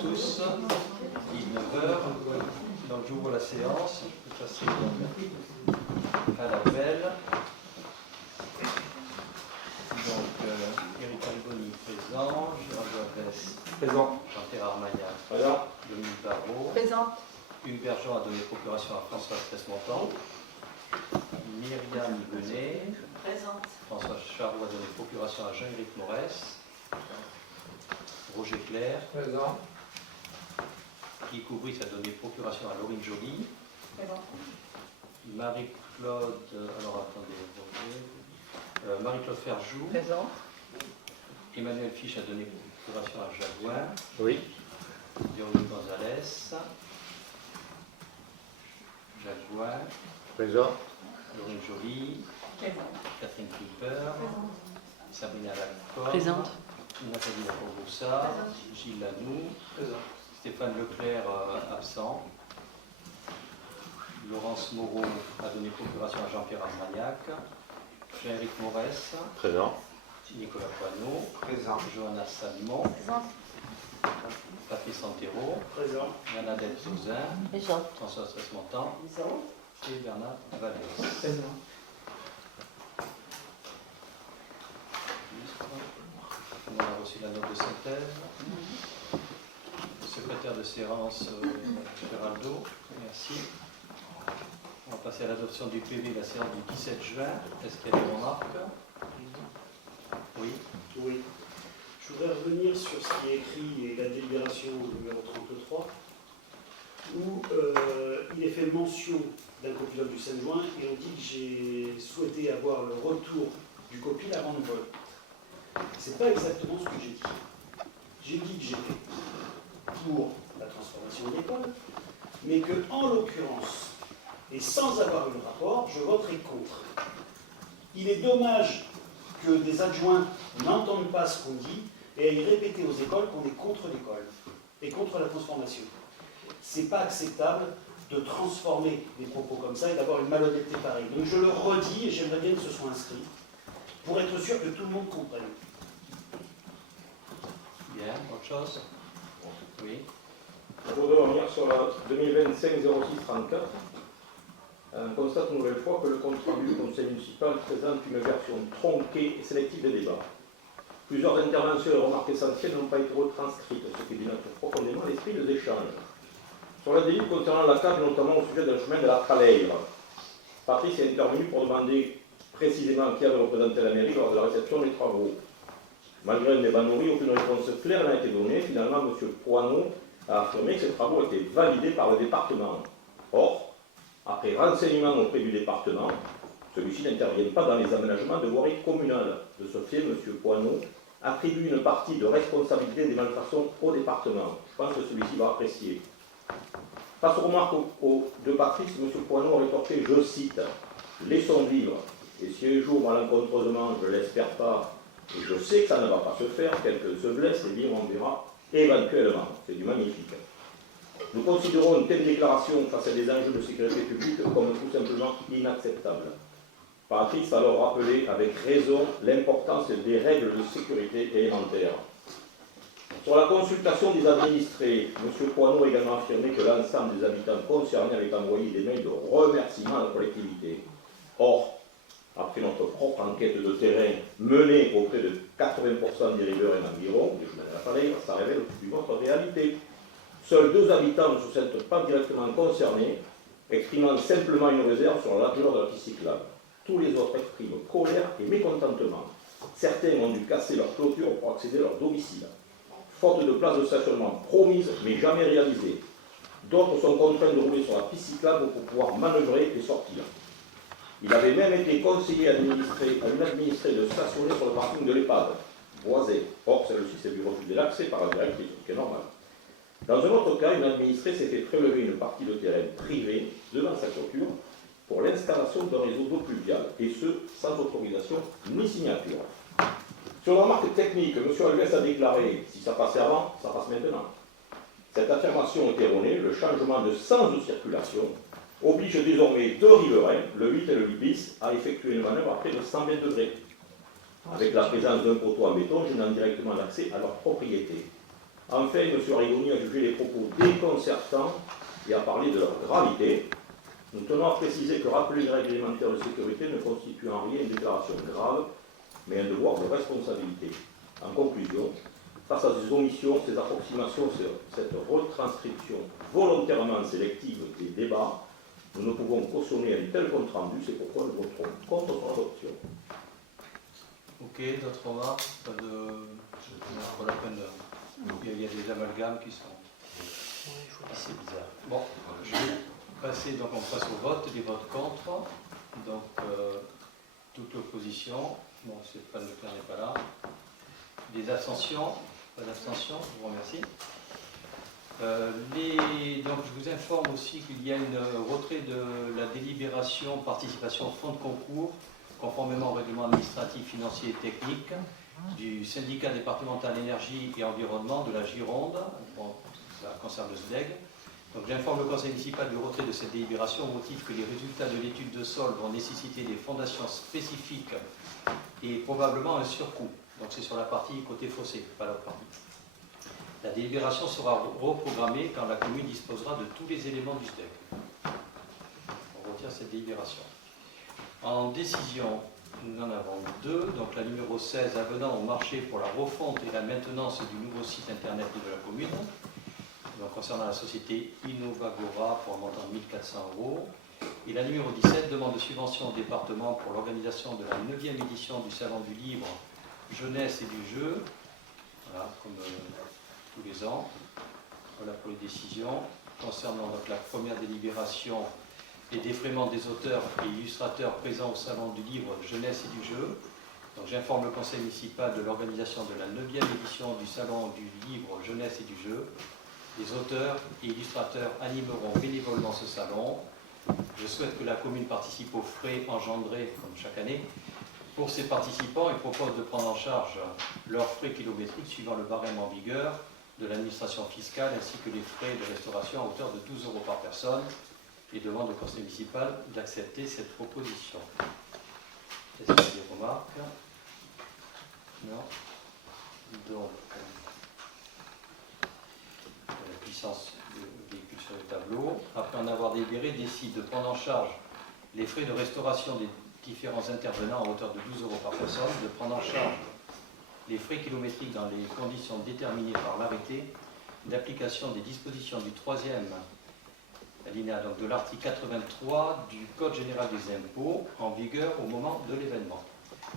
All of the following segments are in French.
tous. Il est 9 heures. Donc j'ouvre la séance. Je peux passer à l'appel. Donc Éric Alboni présent, Jean Joavès Présent. Jean-Pierre Armagnac Présent. Dominique Barrault. Présente. Hugues Bergeon a donné procuration à François Tresse-Montant. Myriam Benet. Présente. François Charroux a donné procuration à Jean-Éric Morès. Roger Claire. Présent. Guy Coubris a donné procuration à Laurine Joly. Présente. Marie-Claude, alors attendez, Marie-Claude Ferjou. Présente. Emmanuel Fiche a donné procuration à Jaguin. Oui. Véronique Gonzalez. Jaguin. Présent. Laurine Joly. Présente. Catherine Clipper. Sabrina Lacombe. Présente. Nathalie Lacombe-Roussard. Gilles Lanoux. Présent. Stéphane Leclerc, absent. Laurence Moreau a donné procuration à Jean-Pierre Armagnac. Jean-Éric Morès. Présent. Nicolas Poineau. Présent. Johanna Salmon. Présente. Patrice Antero. Présent. Bernadette Souzin. Présente. François Tresse-Montant. Présente. Et Bernard Vallès. Présent. On a reçu la note de synthèse. Le secrétaire de séance, Géraldo. Merci. On va passer à l'adoption du PV de la séance du 17 juin. Est-ce qu'il y a des remarques? Oui. Oui. Je voudrais revenir sur ce qui est écrit et la délibération numéro 33, où il est fait mention d'un copilote du 5 juin et on dit que j'ai souhaité avoir le retour du copil avant le vote. Ce n'est pas exactement ce que j'ai dit. J'ai dit que j'étais pour la transformation de l'école, mais que, en l'occurrence, et sans avoir eu le rapport, je voterai contre. Il est dommage que des adjoints n'entendent pas ce qu'on dit et aillent répéter aux écoles qu'on est contre l'école et contre la transformation. C'est pas acceptable de transformer des propos comme ça et d'avoir une malhonnêteté pareille. Donc je le redis et j'aimerais bien que ce soit inscrit pour être sûr que tout le monde comprenne. Bien. Autre chose? Oui. Je voudrais revenir sur la 2025-06-34. On constate une nouvelle fois que le compte rendu du conseil municipal présente une version tronquée et sélective des débats. Plusieurs interventions et remarques essentielles n'ont pas été retranscrites, ce qui dénature profondément l'esprit des échanges. Sur la délibération concernant la CAP, notamment au sujet d'un chemin de la Tralèvre, Patrice est intervenu pour demander précisément qui avait représenté la mairie lors de la réception des travaux. Malgré un débat nourri, aucune réponse claire n'a été donnée. Finalement, M. Poineau a affirmé que ces travaux étaient validés par le département. Or, après renseignement auprès du département, celui-ci n'intervient pas dans les aménagements de voirie communale. De ce fait, M. Poineau attribue une partie de responsabilité des malfaçons au département. Je pense que celui-ci va apprécier. Face aux remarques de Patrice, M. Poineau a rétorqué, je cite, « Laissons vivre, et si un jour, malencontreusement, je ne l'espère pas, et je sais que ça ne va pas se faire, quelqu'un se blesse, et bien on verra éventuellement. » C'est du magnifique. Nous considérons une telle déclaration face à des enjeux de sécurité publique comme tout simplement inacceptable. Patrice a alors rappelé avec raison l'importance des règles de sécurité élémentaires. Sur la consultation des administrés, M. Poineau a également affirmé que l'ensemble des habitants concernés avaient envoyé des mails de remerciement à la collectivité. Or, après notre propre enquête de terrain menée auprès de 80% des riverains environ, du chemin de la Tralèvre, ça révèle une autre réalité. Seuls 2 habitants ne se sentent pas directement concernés, exprimant simplement une réserve sur la largeur de la piste cyclable. Tous les autres expriment colère et mécontentement. Certains ont dû casser leur clôture pour accéder à leur domicile. Faute de places de stationnement promises mais jamais réalisées. D'autres sont contraints de rouler sur la piste cyclable pour pouvoir manœuvrer et sortir. Il avait même été conseillé à une administrée de stationner sur le parking de l'EHPAD, boisé. Or, celle-ci s'est vu refuser l'accès par la directrice, ce qui est normal. Dans un autre cas, une administrée s'est fait prélever une partie de terrain privé devant sa clôture pour l'installation d'un réseau d'eau pluviale, et ce, sans autorisation ni signature. Sur la remarque technique, M. Alves a déclaré « si ça passait avant, ça passe maintenant ». Cette affirmation est erronée, le changement de sens de circulation oblige désormais 2 riverains, le 8 et le 8 bis, à effectuer une manœuvre à près de 120 degrés, avec la présence d'un poteau en béton gênant directement l'accès à leur propriété. Enfin, M. Rigoni a jugé les propos déconcertants et a parlé de leur gravité. Nous tenons à préciser que rappeler les règles élémentaires de sécurité ne constitue en rien une déclaration grave, mais un devoir de responsabilité. En conclusion, face à ces omissions, ces approximations, cette retranscription volontairement sélective des débats, nous ne pouvons cautionner un tel compte rendu, c'est pourquoi nous voterons contre son adoption. Ok, d'autres remarques? Pas de la peine. Il y a des amalgames qui sont assez bizarres. Bon, je vais passer, donc on passe au vote, des votes contre. Donc, toute l'opposition. Bon, Stéphane Leclerc n'est pas là. Des abstentions? Pas d'abstention, je vous remercie. Donc je vous informe aussi qu'il y a un retrait de la délibération participation fonds de concours, conformément au règlement administratif, financier et technique du syndicat départemental énergie et environnement de la Gironde. Bon, ça concerne le SDEG. Donc j'informe le conseil municipal du retrait de cette délibération au motif que les résultats de l'étude de sol vont nécessiter des fondations spécifiques et probablement un surcoût. Donc c'est sur la partie côté fossé, pas l'autre partie. La délibération sera reprogrammée quand la commune disposera de tous les éléments du SDEG. On retient cette délibération. En décision, nous en avons deux. Donc la numéro 16, avenant au marché pour la refonte et la maintenance du nouveau site internet de la commune. Donc concernant la société Innovagora pour un montant de 1 400 €. Et la numéro 17, demande de subvention au département pour l'organisation de la 9e édition du Salon du Livre, Jeunesse et du Jeu. Voilà, comme tous les ans. Voilà pour les décisions. Concernant donc la première délibération, les défraiements des auteurs et illustrateurs présents au Salon du Livre, Jeunesse et du Jeu. Donc j'informe le conseil municipal de l'organisation de la 9e édition du Salon du Livre, Jeunesse et du Jeu. Les auteurs et illustrateurs animeront bénévolement ce salon. Je souhaite que la commune participe aux frais engendrés, comme chaque année, pour ses participants et propose de prendre en charge leurs frais kilométriques suivant le barème en vigueur de l'administration fiscale ainsi que les frais de restauration à hauteur de 12 € par personne et demande au conseil municipal d'accepter cette proposition. Est-ce qu'il y a des remarques? Non. Donc, la puissance du véhicule sur le tableau. Après en avoir délibéré, décide de prendre en charge les frais de restauration des différents intervenants à hauteur de 12 € par personne, de prendre en charge les frais kilométriques dans les conditions déterminées par l'arrêté d'application des dispositions du 3e alinéa donc de l'article 83 du Code général des impôts en vigueur au moment de l'événement.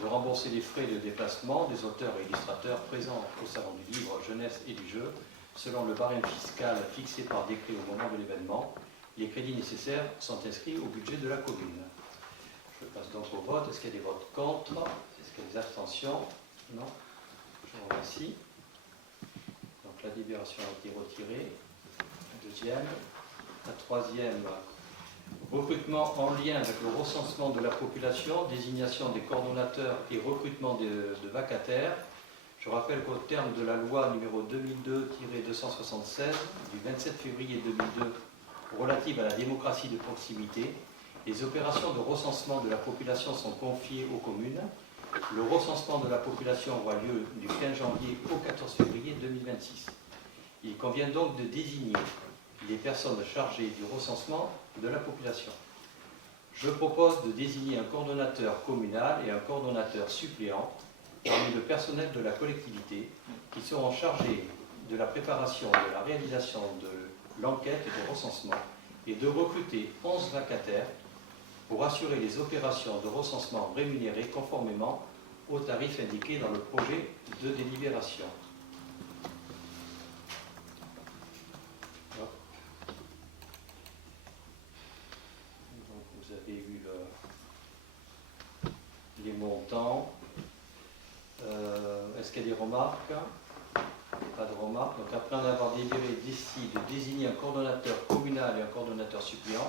De rembourser les frais de déplacement des auteurs et illustrateurs présents au Salon du Livre, Jeunesse et du Jeu, selon le barème fiscal fixé par décret au moment de l'événement. Les crédits nécessaires sont inscrits au budget de la commune. Je passe donc au vote. Est-ce qu'il y a des votes contre? Est-ce qu'il y a des abstentions? Non. Je vous remercie. Donc la délibération a été retirée. Deuxième. La troisième, recrutement en lien avec le recensement de la population, désignation des coordonnateurs et recrutement de vacataires. Je rappelle qu'au terme de la loi numéro 2002-276 du 27 février 2002 relative à la démocratie de proximité, les opérations de recensement de la population sont confiées aux communes. Le recensement de la population aura lieu du 15 janvier au 14 février 2026. Il convient donc de désigner les personnes chargées du recensement de la population. Je propose de désigner un coordonnateur communal et un coordonnateur suppléant parmi le personnel de la collectivité qui seront chargés de la préparation et de la réalisation de l'enquête de recensement et de recruter 11 vacataires pour assurer les opérations de recensement rémunérées conformément aux tarifs indiqués dans le projet de délibération. Donc vous avez eu les montants. Est-ce qu'il y a des remarques? Pas de remarques. Donc après en avoir délibéré, décide de désigner un coordonnateur communal et un coordonnateur suppléant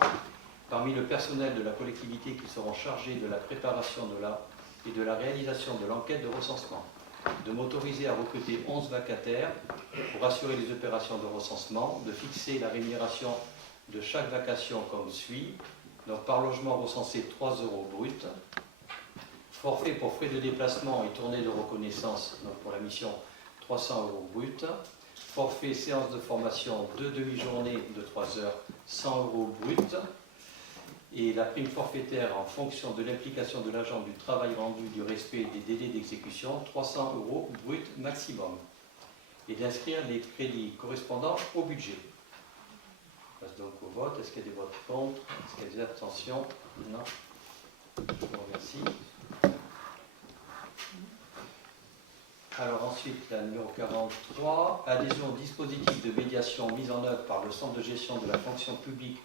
parmi le personnel de la collectivité qui seront chargés de la préparation et de la réalisation de l'enquête de recensement, de m'autoriser à recruter 11 vacataires pour assurer les opérations de recensement, de fixer la rémunération de chaque vacation comme suit. Donc par logement recensé 3 € brut, forfait pour frais de déplacement et tournée de reconnaissance, donc pour la mission 300 € brut, forfait séance de formation de demi-journée de 3 heures, 100 € brut. Et la prime forfaitaire en fonction de l'implication de l'agent du travail rendu, du respect des délais d'exécution, 300 € brut maximum. Et d'inscrire les crédits correspondants au budget. On passe donc au vote. Est-ce qu'il y a des votes contre? Est-ce qu'il y a des abstentions? Non. Je vous remercie. Alors ensuite, la numéro 43, adhésion au dispositif de médiation mis en œuvre par le Centre de gestion de la fonction publique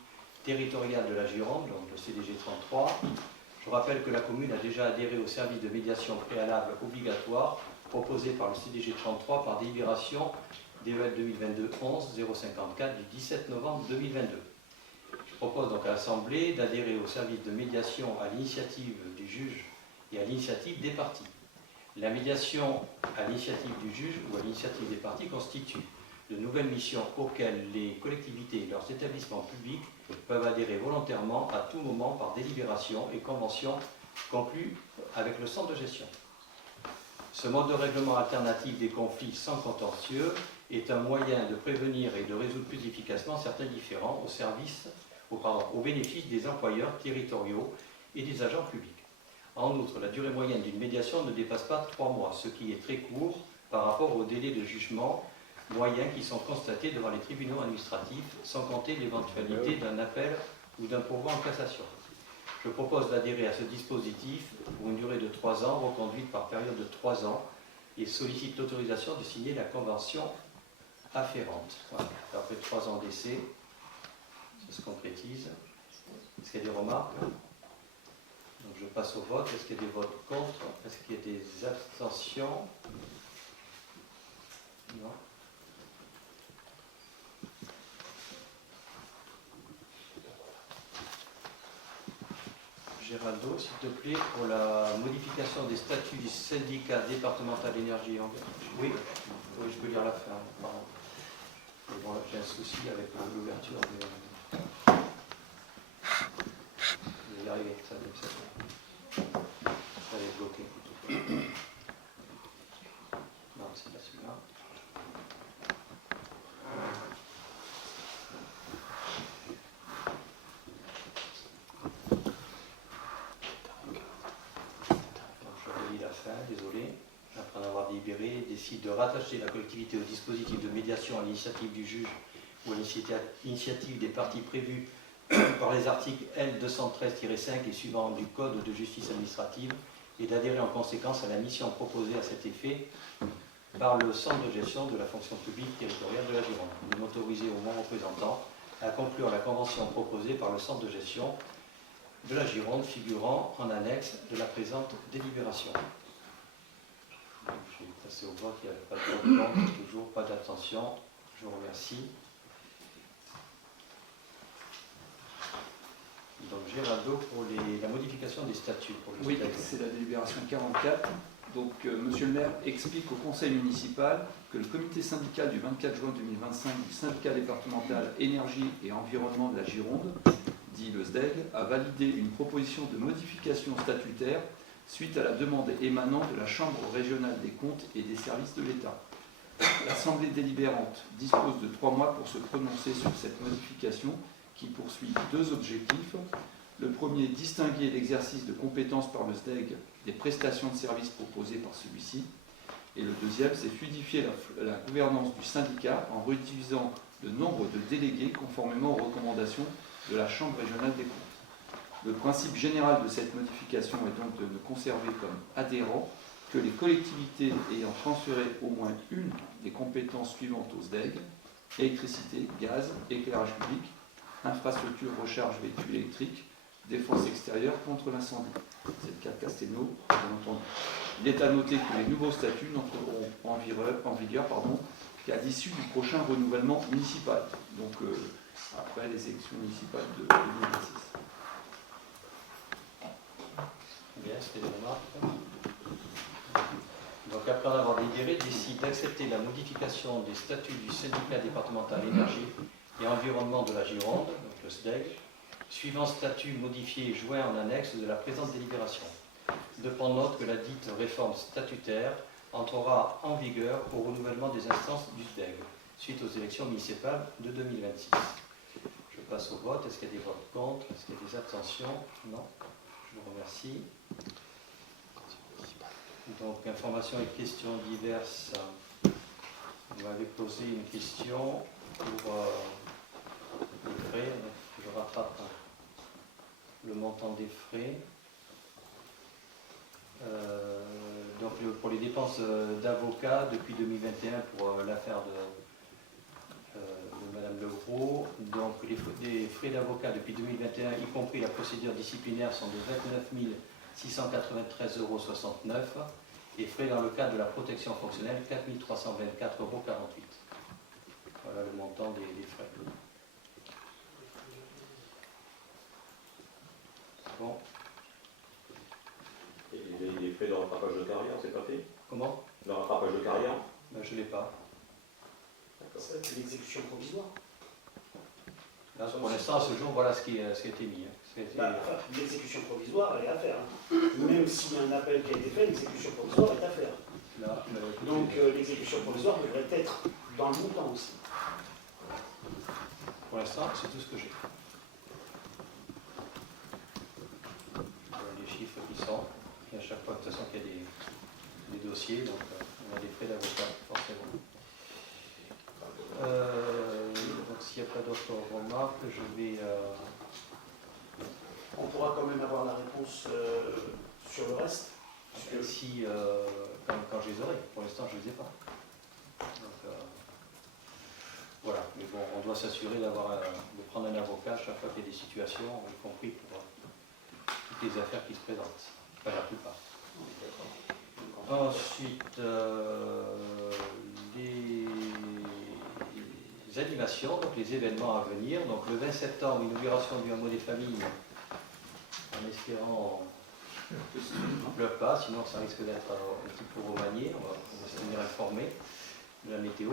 territoriale de la Gironde, donc le CDG 33. Je rappelle que la commune a déjà adhéré au service de médiation préalable obligatoire proposé par le CDG 33 par délibération DEL 2022-11-054 du 17 novembre 2022. Je propose donc à l'Assemblée d'adhérer au service de médiation à l'initiative du juge et à l'initiative des parties. La médiation à l'initiative du juge ou à l'initiative des parties constitue de nouvelles missions auxquelles les collectivités et leurs établissements publics peuvent adhérer volontairement à tout moment par délibération et convention conclue avec le centre de gestion. Ce mode de règlement alternatif des conflits sans contentieux est un moyen de prévenir et de résoudre plus efficacement certains différends au bénéfice des employeurs territoriaux et des agents publics. En outre, la durée moyenne d'une médiation ne dépasse pas 3 mois, ce qui est très court par rapport aux délais de jugement moyens qui sont constatés devant les tribunaux administratifs, sans compter l'éventualité d'un appel ou d'un pourvoi en cassation. Je propose d'adhérer à ce dispositif pour une durée de 3 ans, reconduite par période de 3 ans, et sollicite l'autorisation de signer la convention afférente. Voilà. Après 3 ans d'essai, ça se concrétise. Est-ce qu'il y a des remarques? Donc je passe au vote. Est-ce qu'il y a des votes contre? Est-ce qu'il y a des abstentions? Non. Géraldo, s'il te plaît, pour la modification des statuts du syndicat départemental d'énergie. Oui, je peux lire la fin. Pardon. Bon, j'ai un souci avec l'ouverture des... Je vais y arriver, ça va être bloqué. Non, c'est pas celui-là. Désolé, après en avoir délibéré, décide de rattacher la collectivité au dispositif de médiation à l'initiative du juge ou à l'initiative des parties prévues par les articles L213-5 et suivants du Code de justice administrative et d'adhérer en conséquence à la mission proposée à cet effet par le Centre de gestion de la fonction publique territoriale de la Gironde. De m'autoriser au mon représentant à conclure la convention proposée par le Centre de gestion de la Gironde figurant en annexe de la présente délibération. Je vais passer au vote, il n'y a pas de vote contre, toujours pas d'abstention. Je vous remercie. Donc Géraldo pour la modification des statuts. Oui, c'est la délibération 44. Donc Monsieur le maire explique au conseil municipal que le comité syndical du 24 juin 2025 du syndicat départemental énergie et environnement de la Gironde, dit le SDEG, a validé une proposition de modification statutaire suite à la demande émanant de la Chambre régionale des comptes et des services de l'État. L'Assemblée délibérante dispose de 3 mois pour se prononcer sur cette modification qui poursuit 2 objectifs. Le premier, distinguer l'exercice de compétences par le SDEG des prestations de services proposées par celui-ci. Et le deuxième, c'est fluidifier la gouvernance du syndicat en réduisant le nombre de délégués conformément aux recommandations de la Chambre régionale des comptes. Le principe général de cette modification est donc de ne conserver comme adhérents que les collectivités ayant transféré au moins une des compétences suivantes au SDEG: électricité, gaz, éclairage public, infrastructure, recharge véhicules électriques, défense extérieure contre l'incendie. C'est le cas de Castelnau, bien entendu. Il est à noter que les nouveaux statuts n'entreront en vigueur qu'à l'issue du prochain renouvellement municipal, donc après les élections municipales de 2026. Bien, c'était des remarques. Donc après en avoir délibéré, décide d'accepter la modification des statuts du syndicat départemental énergie et environnement de la Gironde, donc le SDEG, suivant statut modifié joint en annexe de la présente délibération. De prendre note que la dite réforme statutaire entrera en vigueur au renouvellement des instances du SDEG. suite aux élections municipales de 2026. Je passe au vote. Est-ce qu'il y a des votes contre? Est-ce qu'il y a des abstentions? Non. Je vous remercie. Donc, informations et questions diverses. Vous m'avez posé une question pour les frais. Je rattrape le montant des frais. Donc, pour les dépenses d'avocat depuis 2021 pour l'affaire de Madame Levrault, donc les frais d'avocat depuis 2021, y compris la procédure disciplinaire, sont de 29 693,69 € et frais dans le cadre de la protection fonctionnelle 4 324,48 €. Voilà le montant des frais. Bon. Et les frais de rattrapage de carrière, c'est pas fait? Comment? Le rattrapage de carrière? Ben, je ne l'ai pas. C'est l'exécution provisoire. Là, pour l'instant, à ce jour, voilà ce qui a été mis. L'exécution provisoire, elle est à faire. Même s'il y a un appel qui a été fait, l'exécution provisoire est à faire. Là, Donc l'exécution provisoire devrait être dans le montant aussi. pour l'instant, c'est tout ce que j'ai. Les chiffres qui sont. Et à chaque fois, de toute façon, qu'il y a des dossiers, donc on a des frais d'avocat, forcément. Donc s'il n'y a pas d'autres remarques, je vais... On pourra quand même avoir la réponse sur le reste. Si, quand je les aurai, pour l'instant je ne les ai pas. Donc, voilà, mais bon, on doit s'assurer de prendre un avocat à chaque fois qu'il y a des situations, y compris pour toutes les affaires qui se présentent, pas la plupart. Ensuite, les animations, donc les événements à venir. Donc le 20 septembre, inauguration du hameau des familles, en espérant qu'il ne pleuve pas, sinon ça risque d'être un petit peu remanié. On va se tenir informé de la météo.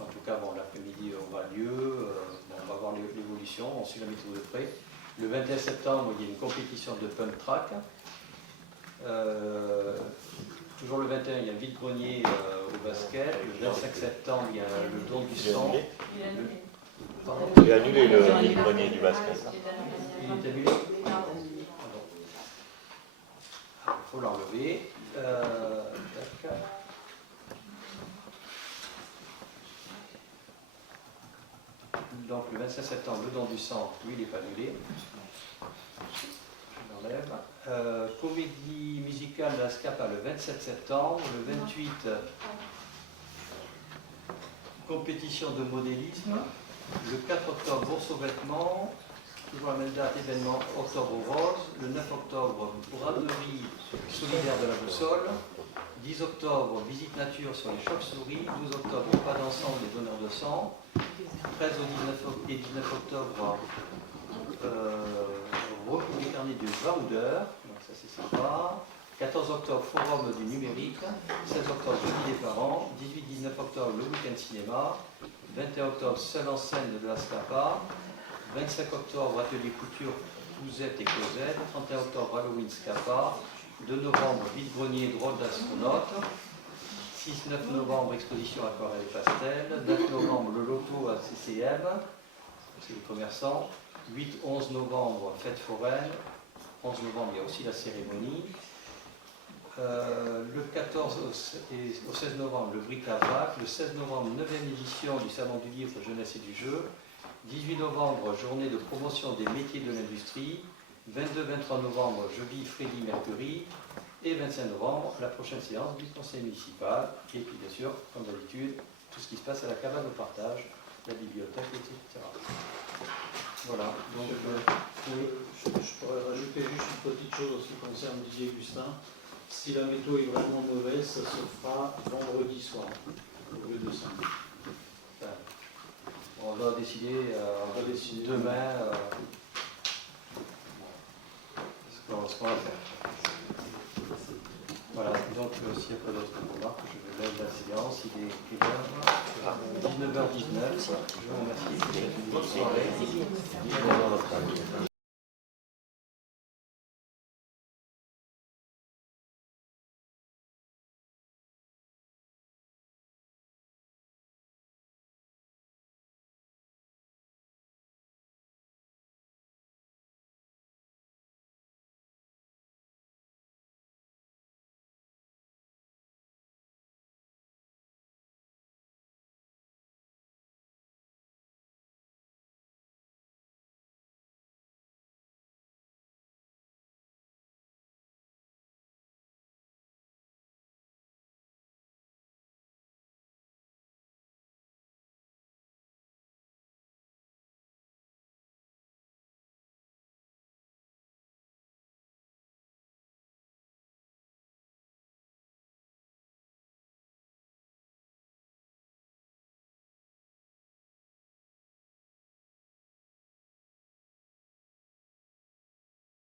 En tout cas, bon, l'après-midi aura lieu, on va voir l'évolution, on suit la météo de près. Le 21 septembre, il y a une compétition de pump track. Toujours le 21, il y a un vide-grenier au basket. Le 25 septembre, il y a le don du sang. Il est annulé le vide-grenier du basket. Il est annulé. Il faut l'enlever. Donc le 25 septembre, le don du sang, lui, il n'est pas annulé. Je l'enlève. Comédie musicale de la Scapa le 27 septembre. Le 28, compétition de modélisme. Le 4 octobre, bourse aux vêtements. Toujours la même date, événement Octobre Rose. Le 9 octobre, braderie solidaire de la Boussole. 10 octobre, visite nature sur les chauves-souris. 12 octobre, repas d'ensemble des donneurs de sang. 13 au 19 octobre, recours du carnet du baroudeur, donc ça c'est sympa. 14 octobre, forum du numérique. 16 octobre, jeudi des parents. 18-19 octobre, le week-end cinéma. 21 octobre, seule en scène de la Scapa. 25 octobre, atelier couture, Cousette et Cosette. 31 octobre, Halloween Scapa. 2 novembre, vide-grenier, drôle d'astronaute. 6-9 novembre, exposition aquarelle et pastel. 9 novembre, le loto à CCM, c'est les commerçants. 8-11 novembre, fête foraine. 11 novembre, il y a aussi la cérémonie. Le 14 au 16 novembre, le bric-à-brac. Le 16 novembre, 9e édition du Salon du livre, jeunesse et du jeu. 18 novembre, journée de promotion des métiers de l'industrie. 22-23 novembre, jeudi Freddy Mercury. Et 25 novembre, la prochaine séance du conseil municipal. Et puis bien sûr, comme d'habitude, tout ce qui se passe à la cabane au partage, la bibliothèque, etc. Voilà. Donc, je pourrais rajouter juste une petite chose en ce qui concerne Didier Gustin. Si la météo est vraiment mauvaise, ça se fera vendredi soir, au lieu de samedi. on va décider demain ce qu'on va faire. Voilà, donc s'il n'y a pas d'autres remarques, je vais lève la séance. Il est 19h19. Je vous remercie. Bonne soirée.